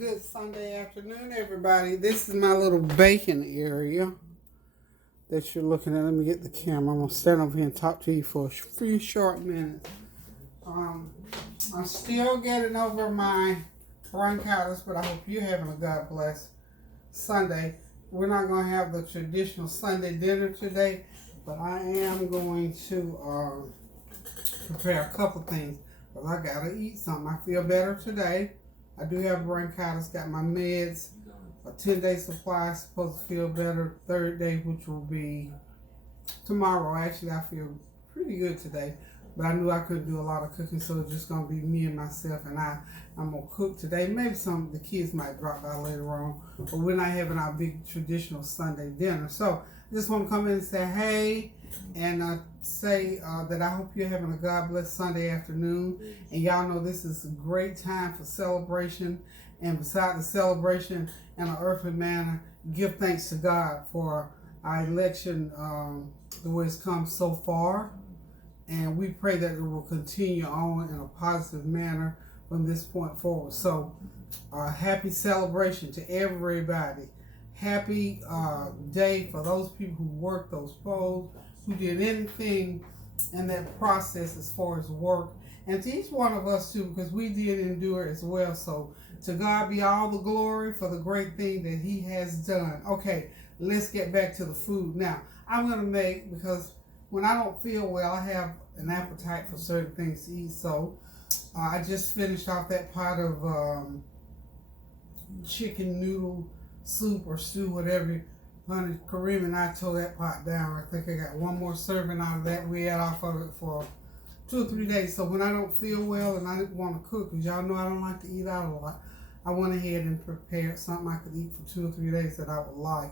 Good Sunday afternoon, everybody. This is my little bacon area that you're looking at. Let me get the camera. I'm going to stand over here and talk to you for a few short minutes. I'm still getting over my bronchitis, but I hope you're having a God bless Sunday. We're not going to have the traditional Sunday dinner today, but I am going to prepare a couple things. But I got to eat something. I feel better today. I do have bronchitis, got my meds, a 10-day supply, supposed to feel better third day, which will be tomorrow. Actually, I feel pretty good today, but I knew I couldn't do a lot of cooking, so it's just going to be me and myself, and I'm going to cook today. Maybe some of the kids might drop by later on, but we're not having our big traditional Sunday dinner. So I just want to come in and say hey, and say that I hope you're having a God bless Sunday afternoon. And y'all know this is a great time for celebration. And beside the celebration in an earthly manner, give thanks to God for our election, the way it's come so far. And we pray that it will continue on in a positive manner from this point forward. So happy celebration to everybody. Happy day for those people who worked those polls, who did anything in that process as far as work, and to each one of us too, because we did endure as well. So to God be all the glory for the great thing that he has done. Okay, let's get back to the food. Now, I'm going to make, because when I don't feel well, I have an appetite for certain things to eat. So I just finished off that pot of chicken noodle soup or stew, whatever. Honey, Kareem and I tore that pot down. I think I got one more serving out of that. We had off of it for 2 or 3 days. So when I don't feel well and I didn't want to cook, because y'all know I don't like to eat out a lot, I went ahead and prepared something I could eat for 2 or 3 days that I would like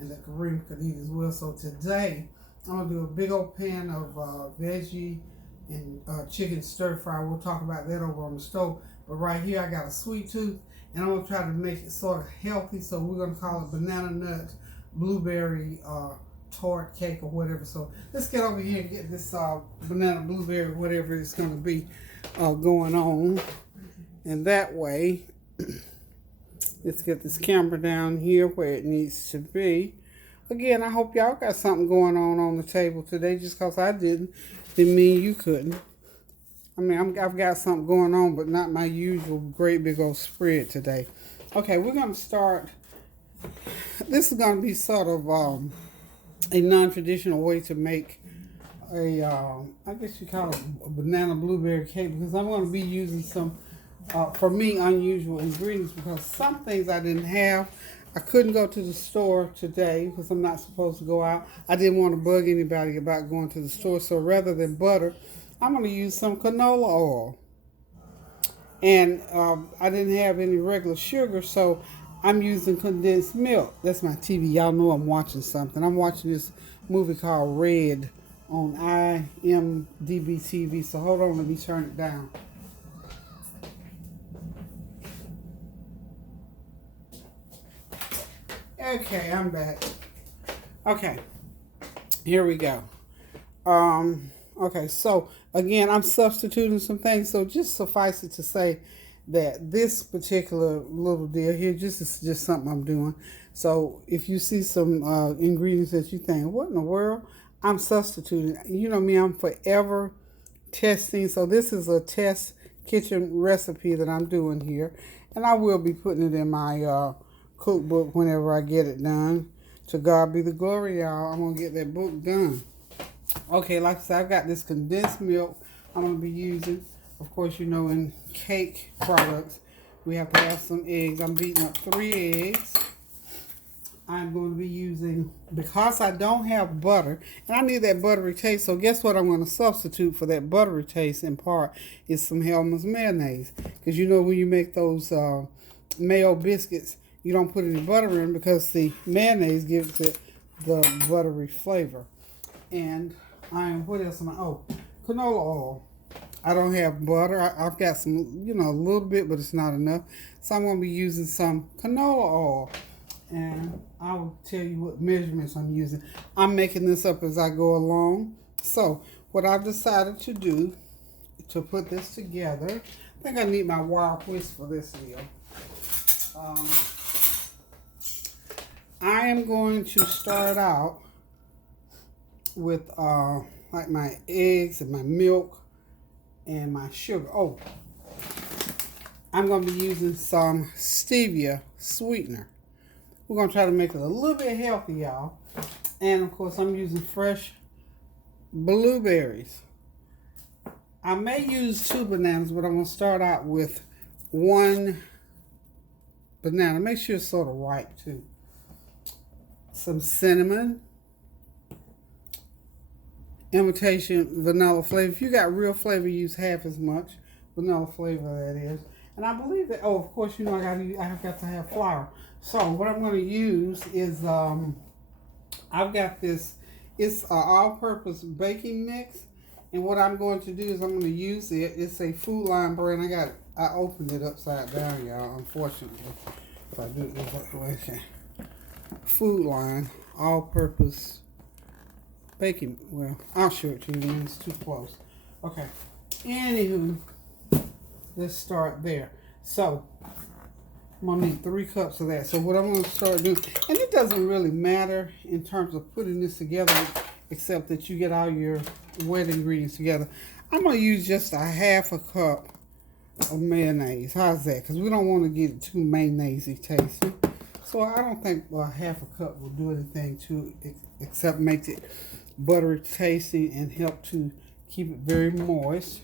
and that Kareem could eat as well. So today, I'm going to do a big old pan of veggie and chicken stir fry. We'll talk about that over on the stove. But right here, I got a sweet tooth, and I'm going to try to make it sort of healthy. So we're going to call it banana nut blueberry torte cake or whatever. So let's get over here and get this banana blueberry, whatever it's going to be going on. And that way, let's get this camera down here where it needs to be. Again, I hope y'all got something going on the table today. Just because I didn't mean you couldn't. I mean, I've got something going on, but not my usual great big old spread today. Okay, we're going to start. This is going to be sort of a non-traditional way to make a, I guess you call it a banana blueberry cake, because I'm going to be using some, for me, unusual ingredients, because some things I didn't have. I couldn't go to the store today because I'm not supposed to go out. I didn't want to bug anybody about going to the store, so rather than butter, I'm going to use some canola oil. And I didn't have any regular sugar, so I'm using condensed milk. That's my TV. Y'all know I'm watching something. I'm watching this movie called Red on IMDb TV. So hold on, let me turn it down. Okay, I'm back. Okay, here we go. Okay, so again, I'm substituting some things. So just suffice it to say that this particular little deal here is just something I'm doing. So if you see some ingredients that you think, what in the world? I'm substituting. You know me, I'm forever testing. So this is a test kitchen recipe that I'm doing here. And I will be putting it in my cookbook whenever I get it done. To God be the glory, y'all. I'm going to get that book done. Okay, like I said, I've got this condensed milk I'm going to be using. Of course, you know, in cake products, we have to have some eggs. I'm beating up 3 eggs. I'm going to be using, because I don't have butter, and I need that buttery taste, so guess what I'm going to substitute for that buttery taste in part is some Hellmann's mayonnaise. Because you know when you make those mayo biscuits, you don't put any butter in because the mayonnaise gives it the buttery flavor. And what else am I? Oh, canola oil. I don't have butter. I've got some, you know, a little bit, but it's not enough. So I'm going to be using some canola oil. And I will tell you what measurements I'm using. I'm making this up as I go along. So what I've decided to do to put this together, I think I need my wire whisk for this deal. Um, I am going to start out with like my eggs and my milk and my sugar. Oh, I'm going to be using some stevia sweetener. We're going to try to make it a little bit healthy, y'all. And of course, I'm using fresh blueberries. I may use 2 bananas, but I'm going to start out with 1 banana. Make sure it's sort of ripe too. Some cinnamon, imitation vanilla flavor. If you got real flavor, use half as much vanilla flavor, that is. And I believe that, oh, of course, you know, I've got to have flour. So what I'm going to use is, I've got this, it's an all-purpose baking mix. And what I'm going to do is I'm going to use it. It's a Food Line brand. I opened it upside down, y'all, unfortunately. If I do it this way, okay. Food Line, all-purpose baking. Well, I'll show it to you. It's too close. Okay. Anywho, let's start there. So, I'm going to need 3 cups of that. So, what I'm going to start doing, and it doesn't really matter in terms of putting this together, except that you get all your wet ingredients together. I'm going to use just a half a cup of mayonnaise. How's that? Because we don't want to get it too mayonnaise-y tasting. So I don't think half a cup will do anything to it except make it buttery tasty and help to keep it very moist.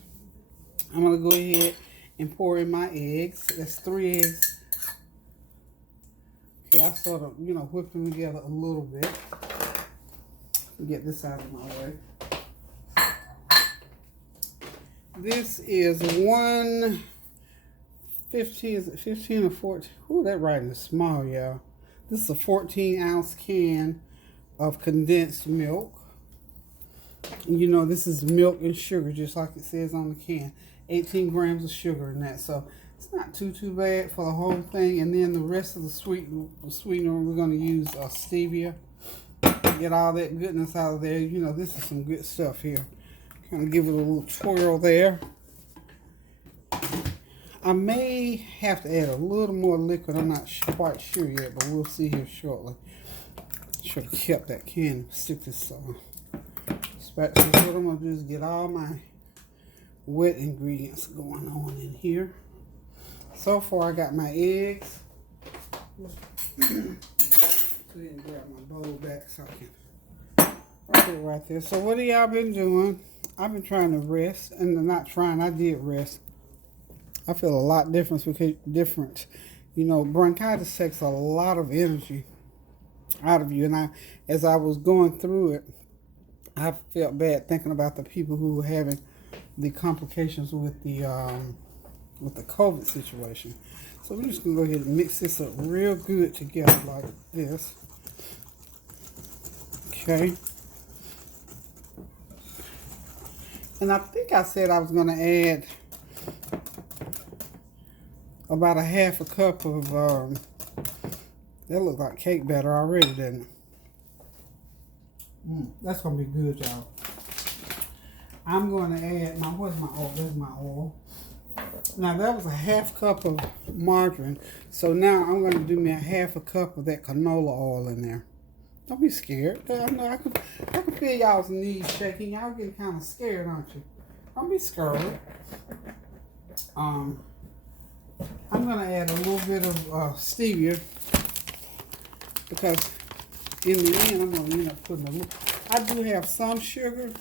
I'm going to go ahead and pour in my eggs. That's 3 eggs. Okay, I sort of, you know, whip them together a little bit. Get this out of my way. This is 1/15, is it 15 or 14? Ooh, that writing is small, y'all. This is a 14-ounce can of condensed milk. You know, this is milk and sugar, just like it says on the can. 18 grams of sugar in that, so it's not too bad for the whole thing. And then the rest of the sweetener, we're going to use stevia. Get all that goodness out of there. You know, this is some good stuff here. Kind of give it a little twirl there. I may have to add a little more liquid. I'm not quite sure yet, but we'll see here shortly. Should have kept that can. Stick this spatula. What I'm going to do is get all my wet ingredients going on in here. So far, I got my eggs. And grab my bowl back so I can put it right there. So what have y'all been doing? I've been trying to rest, and not trying, I did rest. I feel a lot different. You know, bronchitis takes a lot of energy out of you, and as I was going through it, I felt bad thinking about the people who were having the complications with the COVID situation. So we're just gonna go ahead and mix this up real good together like this. Okay. And I think I said I was going to add about a half a cup of, that looks like cake batter already, doesn't it? That's going to be good, y'all. I'm going to add, now where's my oil? There's my oil. Now that was a half cup of margarine. So now I'm going to do me a half a cup of that canola oil in there. Don't be scared. I know I can feel y'all's knees shaking. Y'all getting kind of scared, aren't you? Don't be scared. I'm gonna add a little bit of stevia because in the end I'm gonna end up putting a little. I do have some sugar.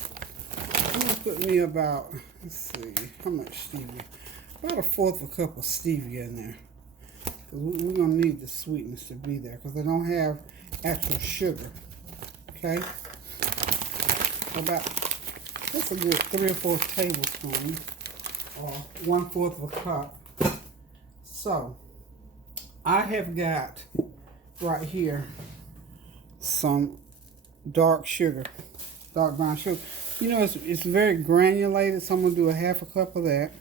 I'm gonna put me about, let's see, how much stevia? About a 1/4 of a cup of stevia in there. We're gonna need the sweetness to be there because they don't have actual sugar. Okay, about, that's a good 3 or 4 tablespoons, or 1/4 of a cup. So I have got right here some dark sugar, dark brown sugar. You know, it's very granulated, so I'm gonna do a half a cup of that.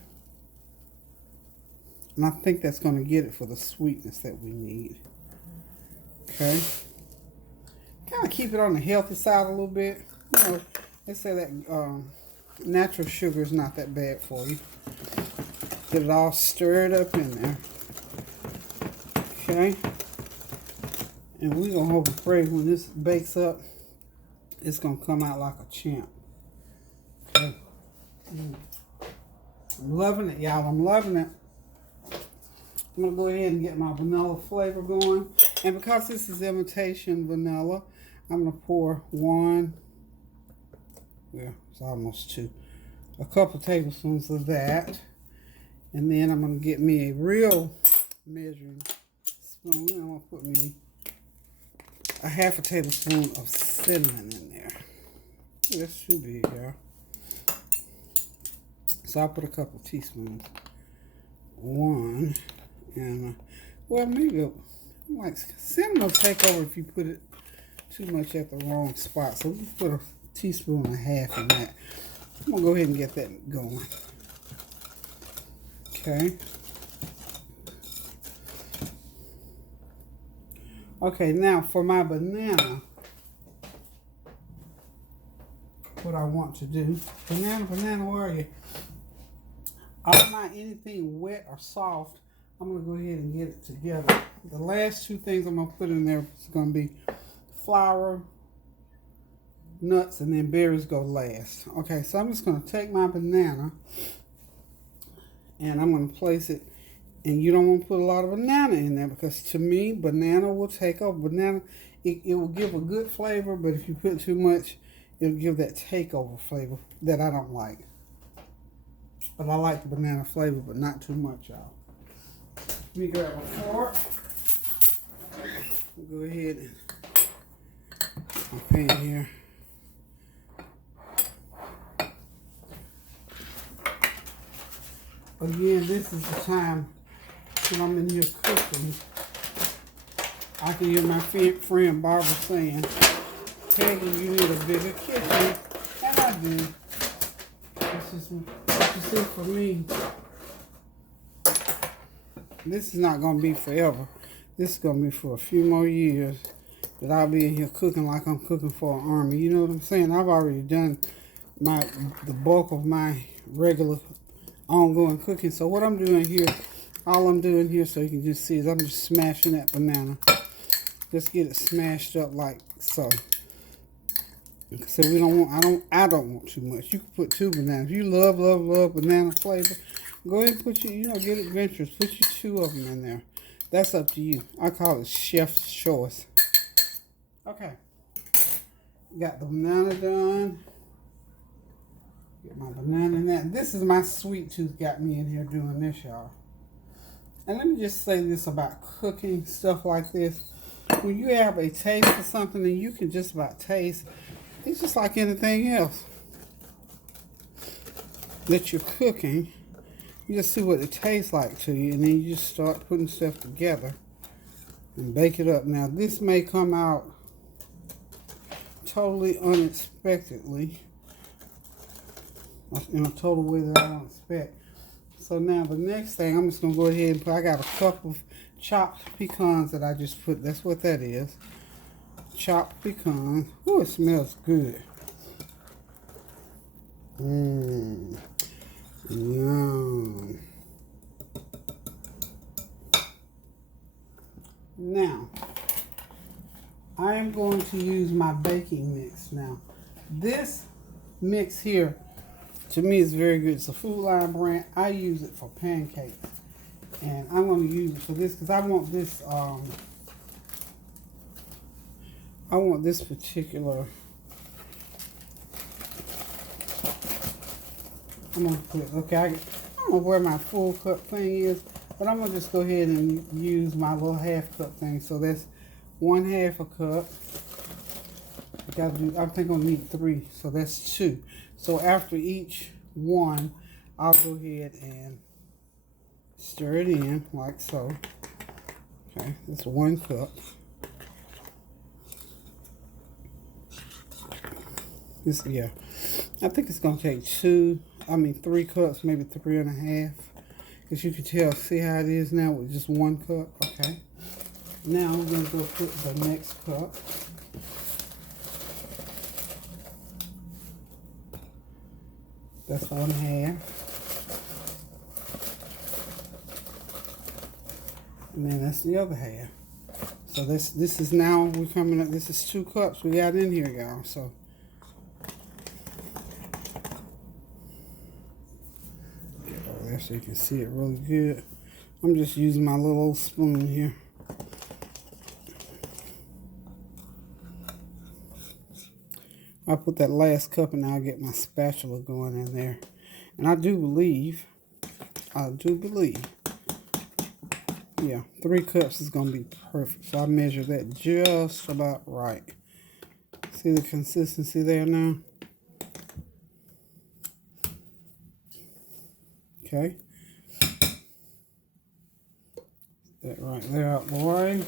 And I think that's going to get it for the sweetness that we need. Okay. Kind of keep it on the healthy side a little bit. You know, they say that natural sugar is not that bad for you. Get it all stirred up in there. Okay. And we're going to hope and pray when this bakes up, it's going to come out like a champ. Okay. I'm loving it, y'all. I'm loving it. I'm going to go ahead and get my vanilla flavor going. And because this is imitation vanilla, I'm going to pour one, well, it's almost two, a couple tablespoons of that. And then I'm going to get me a real measuring spoon. I'm going to put me a half a tablespoon of cinnamon in there. That's too big, y'all. So I'll put a couple teaspoons. One, and well, maybe like cinnamon will take over if you put it too much at the wrong spot. So we put a teaspoon and a half in that. I'm gonna go ahead and get that going. Okay. Okay, now for my banana, what I want to do, banana, where are you? I don't mind anything wet or soft. I'm going to go ahead and get it together. The last two things I'm going to put in there is going to be flour, nuts, and then berries go last. Okay, so I'm just going to take my banana and I'm going to place it. And you don't want to put a lot of banana in there because to me, banana will take over. Banana, it will give a good flavor, but if you put too much, it'll give that takeover flavor that I don't like. But I like the banana flavor, but not too much, y'all. Let me grab a fork. I'll go ahead and my pan here. Again, this is the time when I'm in here cooking. I can hear my friend Barbara saying, Peggy, you need a bigger kitchen. And I do. This is what you see for me. This is not going to be forever. This is going to be for a few more years that I'll be in here cooking like I'm cooking for an army. You know what I'm saying? I've already done the bulk of my regular ongoing cooking. So what I'm doing here, all I'm doing here so you can just see is I'm just smashing that banana. Just get it smashed up like so. So we don't want, I don't want too much. You can put 2 bananas. If you love banana flavor, go ahead and put get adventurous. Put you 2 of them in there. That's up to you. I call it chef's choice. Okay. Got the banana done. Get my banana in that. This is my sweet tooth got me in here doing this, y'all. And let me just say this about cooking stuff like this. When you have a taste for something and you can just about taste, it's just like anything else that you're cooking. You just see what it tastes like to you, and then you just start putting stuff together and bake it up. Now, this may come out totally unexpectedly, in a total way that I don't expect. So now the next thing, I'm just going to go ahead and put, I got a cup of chopped pecans that I just put. That's what that is. Chopped pecans. Oh, it smells good. Yum. Now, I am going to use my baking mix now. This mix here, to me, is very good. It's a Food Line brand. I use it for pancakes. And I'm going to use it for this because I want this, particular, I'm going to put, okay, I don't know where my full cup thing is, but I'm going to just go ahead and use my little half cup thing. So that's 1/2 a cup. I think I'm going to need 3, so that's 2. So after each one, I'll go ahead and stir it in like so. Okay, that's 1 cup. This, yeah, I think it's gonna take 3 cups, maybe 3.5. As you can tell, see how it is now with just 1 cup. Okay. Now we're gonna go put the next cup. That's 1/2. And then that's the other half. So this is now, we're coming up, this is 2 cups we got in here, y'all. So get over there so you can see it really good. I'm just using my little old spoon here. I put that last cup and I'll get my spatula going in there. And I do believe, yeah, 3 cups is going to be perfect. So I measure that just about right. See the consistency there now? Okay. That right there out the way.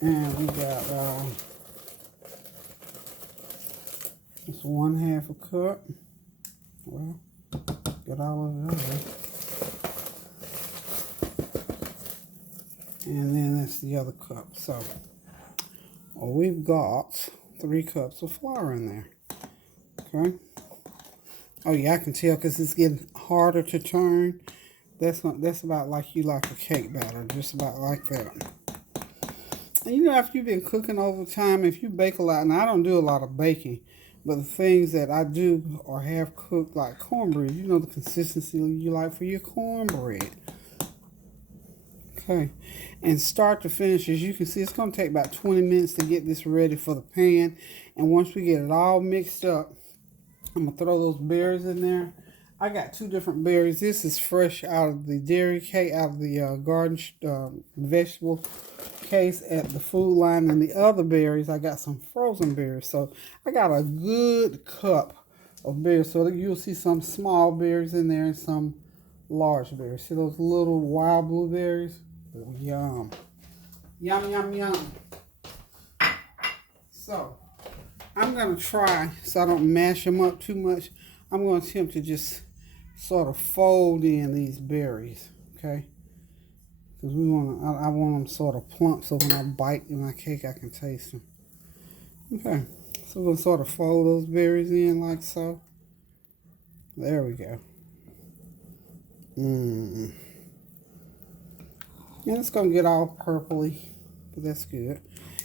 And we got just 1/2 a cup. Well, get all of it over. And then that's the other cup. So, well, we've got 3 cups of flour in there. Okay. Oh yeah, I can tell because it's getting harder to turn. That's about like you like a cake batter, just about like that. And you know, after you've been cooking over time, if you bake a lot, and I don't do a lot of baking, but the things that I do or have cooked, like cornbread, you know the consistency you like for your cornbread. Okay, and start to finish, as you can see, it's going to take about 20 minutes to get this ready for the pan. And once we get it all mixed up, I'm going to throw those berries in there. I got 2 different berries. This is fresh out of the dairy case, out of the garden vegetable case at the Food Line. And the other berries, I got some frozen berries. So I got a good cup of berries. So you'll see some small berries in there and some large berries. See those little wild blueberries? Yum. Yum, yum, yum. So I'm going to try, so I don't mash them up too much, I'm going to attempt to just sort of fold in these berries, okay? Because I want them sort of plump, so when I bite in my cake, I can taste them. Okay, so we're going to sort of fold those berries in like so. There we go. And it's going to get all purpley, but that's good.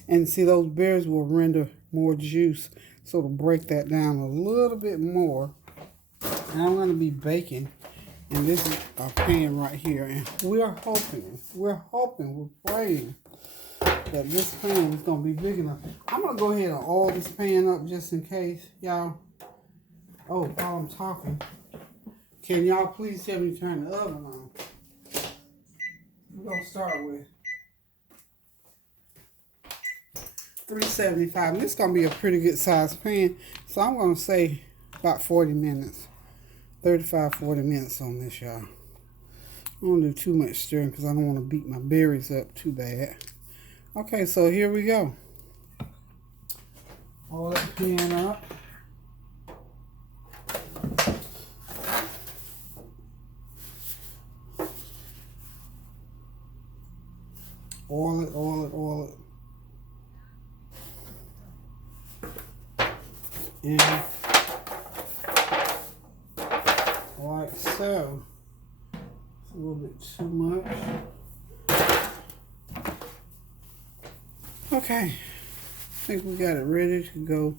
And see, those berries will render more juice, so it'll break that down a little bit more. And I'm going to be baking, and this is our pan right here. And we're praying that this pan is going to be big enough. I'm going to go ahead and oil this pan up just in case, y'all. Oh, while I'm talking, can y'all please help me turn the oven on? We're going to start with 375. And this is going to be a pretty good sized pan. So I'm going to say about 40 minutes. 35, 40 minutes on this, y'all. I don't do too much stirring because I don't want to beat my berries up too bad. Okay, so here we go. Oil that pan up. Oil it, oil it, oil it. And like so. It's a little bit too much. Okay. I think we got it ready to go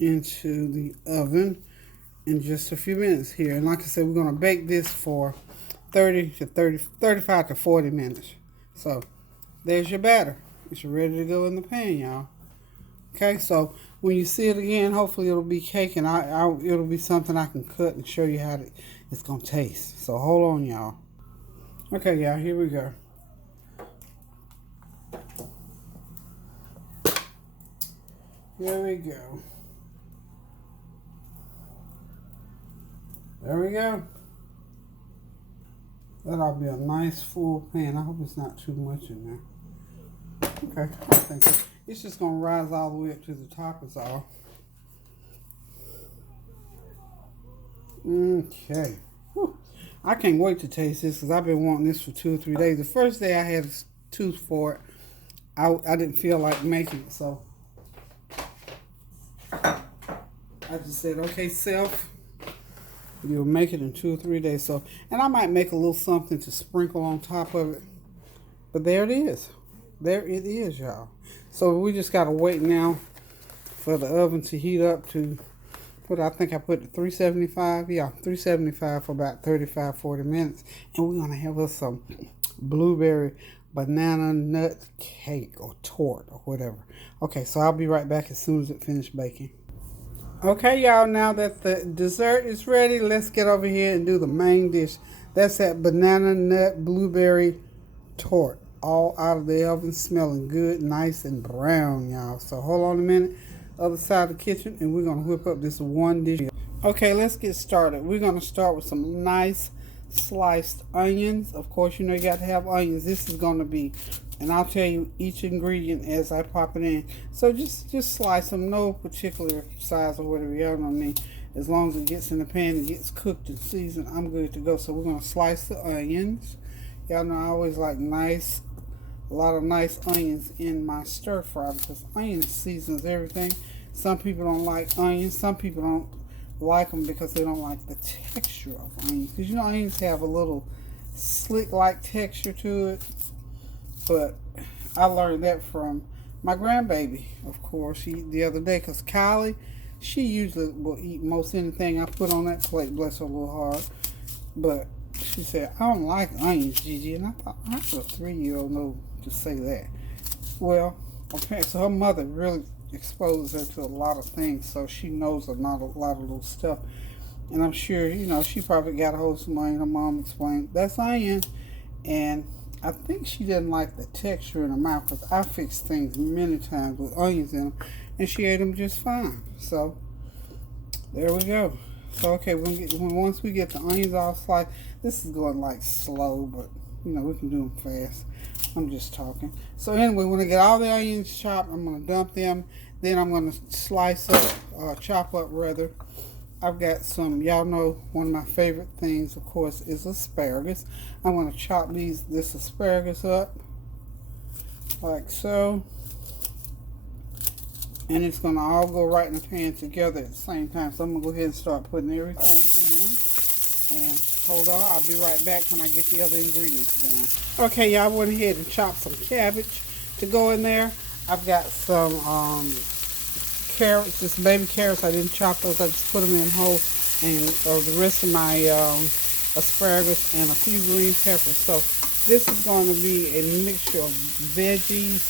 into the oven in just a few minutes here. And like I said, we're going to bake this for 35 to 40 minutes. So there's your batter. It's ready to go in the pan, y'all. Okay, so when you see it again, hopefully it'll be cake, and it'll be something I can cut and show you how it's going to taste. So hold on, y'all. Okay, y'all, here we go. Here we go. There we go. That'll be a nice full pan. I hope it's not too much in there. Okay, I think it's just going to rise all the way up to the top is all. Okay. Whew. I can't wait to taste this because I've been wanting this for 2 or 3 days. The first day I had a tooth for it, I didn't feel like making it, so I just said, okay, self, You'll make it in 2 or 3 days. So, and I might make a little something to sprinkle on top of it. But there it is. There it is, y'all. So we just gotta wait now for the oven to heat up to what I think I put at 375. Yeah, 375 for about 35-40 minutes. And we're gonna have us some blueberry banana nut cake or torte or whatever. Okay, so I'll be right back as soon as it finishes baking. Okay, y'all, now that the dessert is ready, let's get over here and do the main dish. That's that banana nut blueberry torte, all out of the oven, smelling good, nice and brown, y'all. So hold on a minute, other side of the kitchen, and we're going to whip up this one dish. Okay, let's get started. We're going to start with some nice sliced onions. Of course, you know you got to have onions. This is going to be, and I'll tell you each ingredient as I pop it in. So just slice them, no particular size or whatever, y'all know me. As long as it gets in the pan and gets cooked and seasoned, I'm good to go. So we're going to slice the onions. Y'all know I always like a lot of nice onions in my stir fry because onion seasons everything. Some people don't like onions. Some people don't like them because they don't like the texture of onions. Because you know onions have a little slick-like texture to it. But I learned that from my grandbaby, of course, the other day. Because Kylie, she usually will eat most anything I put on that plate. Bless her little heart. But she said, I don't like onions, Gigi. And I thought, how does a 3-year-old know to say that? Well, okay, so her mother really exposed her to a lot of things. So she knows a lot of little stuff. And I'm sure, you know, she probably got a hold of some onion. Her mom explained, that's onion. And I think she didn't like the texture in her mouth because I fixed things many times with onions in them, and she ate them just fine. So there we go. So okay, once we get the onions all sliced, this is going like slow, but you know we can do them fast. I'm just talking. So anyway, when I get all the onions chopped, I'm gonna dump them. Then I'm gonna chop up rather. I've got some, y'all know one of my favorite things, of course, is asparagus. I'm going to chop this asparagus up like so. And it's going to all go right in the pan together at the same time. So I'm going to go ahead and start putting everything in. And hold on, I'll be right back when I get the other ingredients done. Okay, y'all went ahead and chopped some cabbage to go in there. I've got some carrots, just baby carrots. I didn't chop those. I just put them in whole, and the rest of my asparagus and a few green peppers. So this is going to be a mixture of veggies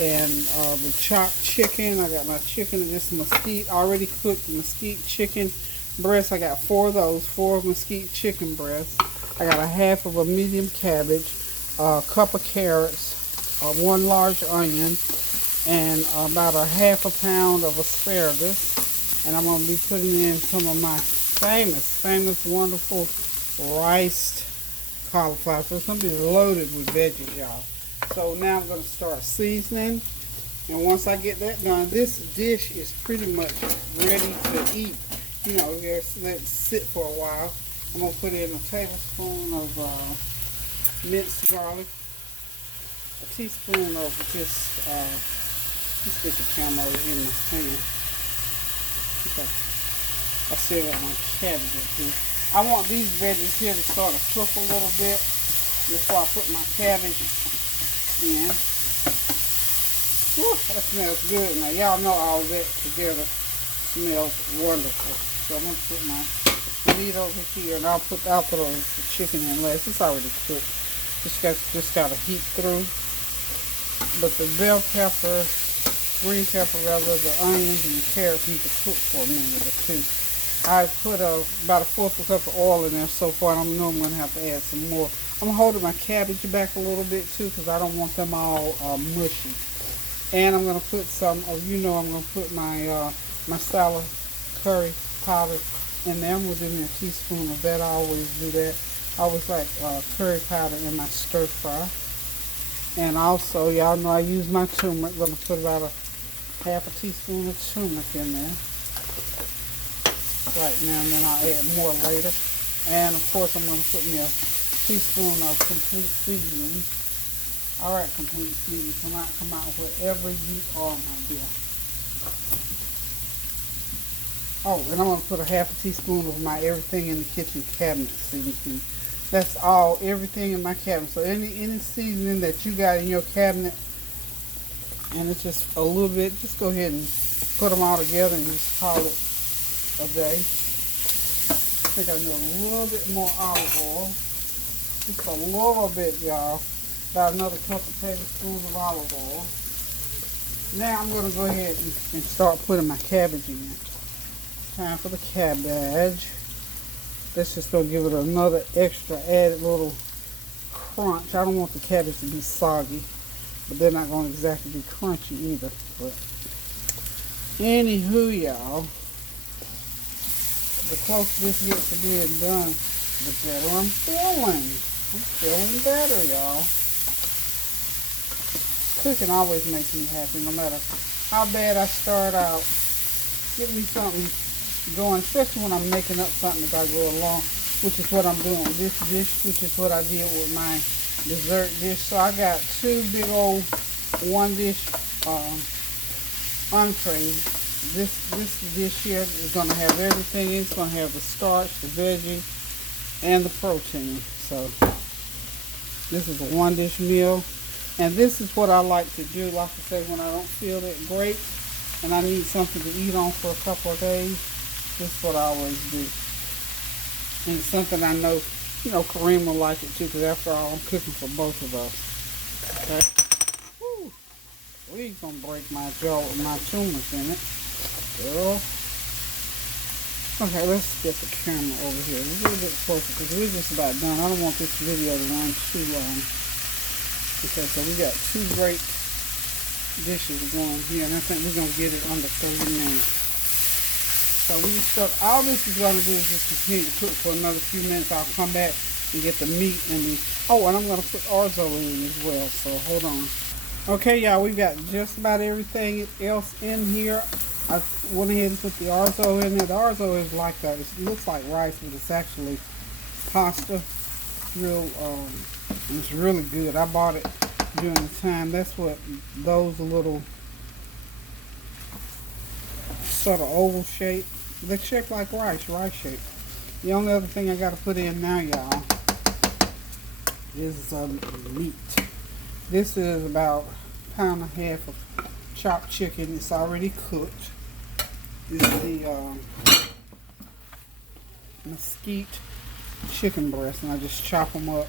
and the chopped chicken. I got my chicken and this mesquite already cooked Misquite Chicken Breast. I got 4 of those, 4 Misquite Chicken Breasts. I got a half of a medium cabbage, a cup of carrots, 1 large onion, and about a half a pound of asparagus. And I'm going to be putting in some of my famous, wonderful riced cauliflower. So it's going to be loaded with veggies, y'all. So now I'm going to start seasoning. And once I get that done, this dish is pretty much ready to eat. You know, just let it sit for a while. I'm going to put in a tablespoon of minced garlic, a teaspoon of just let's get the camera in my hand. Okay. I still got my cabbages here. I want these veggies here to sort of cook a little bit before I put my cabbage in. Whew, that smells good. Now y'all know all that together smells wonderful. So I'm gonna put my meat over here, and I'll put the chicken in last. It's already cooked. Just got to heat through. But the bell pepper, green pepper rather, the onions and the carrots need to cook for a minute or two. I put about a 1/4 cup of oil in there so far, and I know I'm going to have to add some more. I'm holding my cabbage back a little bit too because I don't want them all mushy. And I'm going to put some of, you know, I'm going to put my masala curry powder in there. I'm going to give me a teaspoon of that. I always do that. I always like curry powder in my stir fry. And also, y'all know I use my turmeric. I'm going to put about a half a teaspoon of turmic in there right now, and then I'll add more later. And of course, I'm going to put me a teaspoon of complete seasoning. All right, complete seasoning. Come out wherever you are, my dear. Oh, and I'm going to put a half a teaspoon of my everything in the kitchen cabinet seasoning. That's all, everything in my cabinet. So any seasoning that you got in your cabinet, and it's just a little bit, just go ahead and put them all together and just call it a day. I think I need a little bit more olive oil. Just a little bit, y'all. About another couple tablespoons of olive oil. Now I'm going to go ahead and start putting my cabbage in. Time for the cabbage. That's just going to give it another extra added little crunch. I don't want the cabbage to be soggy, but they're not going to exactly be crunchy either. But anywho, y'all, the closer this gets to being done, the better I'm feeling. I'm feeling better, y'all. Cooking always makes me happy, no matter how bad I start out. Give me something going, especially when I'm making up something as I go along, which is what I'm doing with this dish, which is what I did with my dessert dish. So I got two big old one dish entrees. This dish here is going to have everything. It's going to have the starch, the veggie, and the protein. So this is a one dish meal. And this is what I like to do, like I say, when I don't feel that great and I need something to eat on for a couple of days. This is what I always do. And it's something I know, Kareem will like it too, because after all, I'm cooking for both of us. Okay? Woo. We're going to break my jaw with my tumors in it. Girl. Okay, let's get the camera over here a little bit closer, because we're just about done. I don't want this video to run too long. Okay, so we got two great dishes going here, and I think we're going to get it under 30 minutes. So we just start, all this is going to do is just continue to cook for another few minutes. I'll come back and get the meat and the, and I'm going to put orzo in as well, so hold on. Okay, y'all, we've got just about everything else in here. I went ahead and put the orzo in there. The orzo is like that. It looks like rice, but it's actually pasta. It's really good. I bought it during the time. That's what those little sort of oval shape. They shape like rice shape. The only other thing I got to put in now, y'all, is meat. This is about a pound and a half of chopped chicken. It's already cooked. This is the Misquite Chicken Breast, and I just chop them up.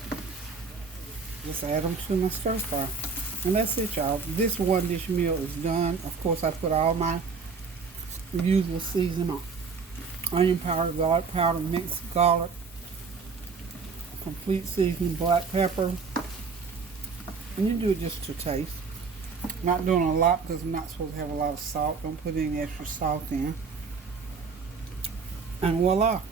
Just add them to my stir fry. And that's it, y'all. This one dish meal is done. Of course, I put all my usual seasoning on. Onion powder, garlic powder, mixed garlic, complete seasoning, black pepper. And you do it just to taste. Not doing a lot because I'm not supposed to have a lot of salt. Don't put any extra salt in. And voila.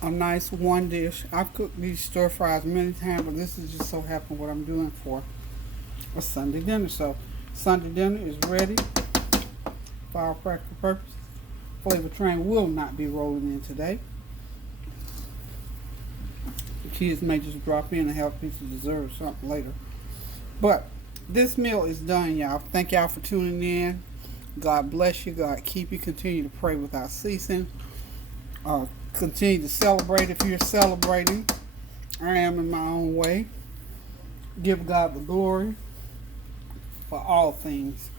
A nice one dish. I've cooked these stir fries many times, but this is just so happen what I'm doing for a Sunday dinner. So Sunday dinner is ready for our practical purposes. Flavor Train will not be rolling in today. The kids may just drop in and have a piece of dessert or something later. But this meal is done, y'all. Thank y'all for tuning in. God bless you. God keep you. Continue to pray without ceasing. Continue to celebrate if you're celebrating. I am in my own way. Give God the glory for all things.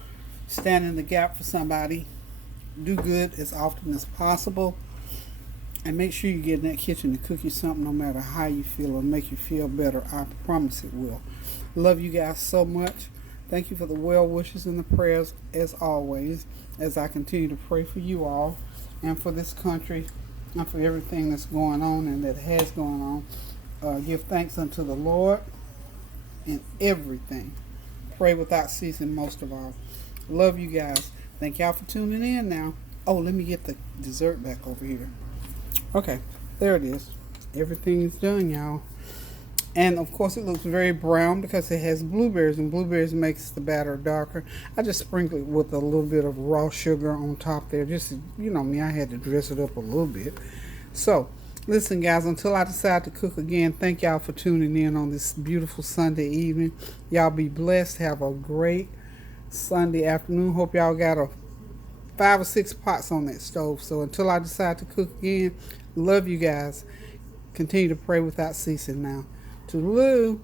Stand in the gap for somebody. Do good as often as possible. And make sure you get in that kitchen to cook you something no matter how you feel or make you feel better. I promise it will. Love you guys so much. Thank you for the well wishes and the prayers as always, as I continue to pray for you all and for this country and for everything that's going on and that has gone on. Give thanks unto the Lord in everything. Pray without ceasing most of all. Love you guys. Thank y'all for tuning in now. Oh, let me get the dessert back over here. Okay, there it is. Everything is done, y'all. And of course it looks very brown because it has blueberries, and blueberries makes the batter darker. I just sprinkled it with a little bit of raw sugar on top there. Just, you know me, I had to dress it up a little bit. So, listen guys, until I decide to cook again, thank y'all for tuning in on this beautiful Sunday evening. Y'all be blessed. Have a great Sunday afternoon. Hope y'all got a 5 or 6 pots on that stove. So until I decide to cook again, love you guys. Continue to pray without ceasing now. Toodaloo.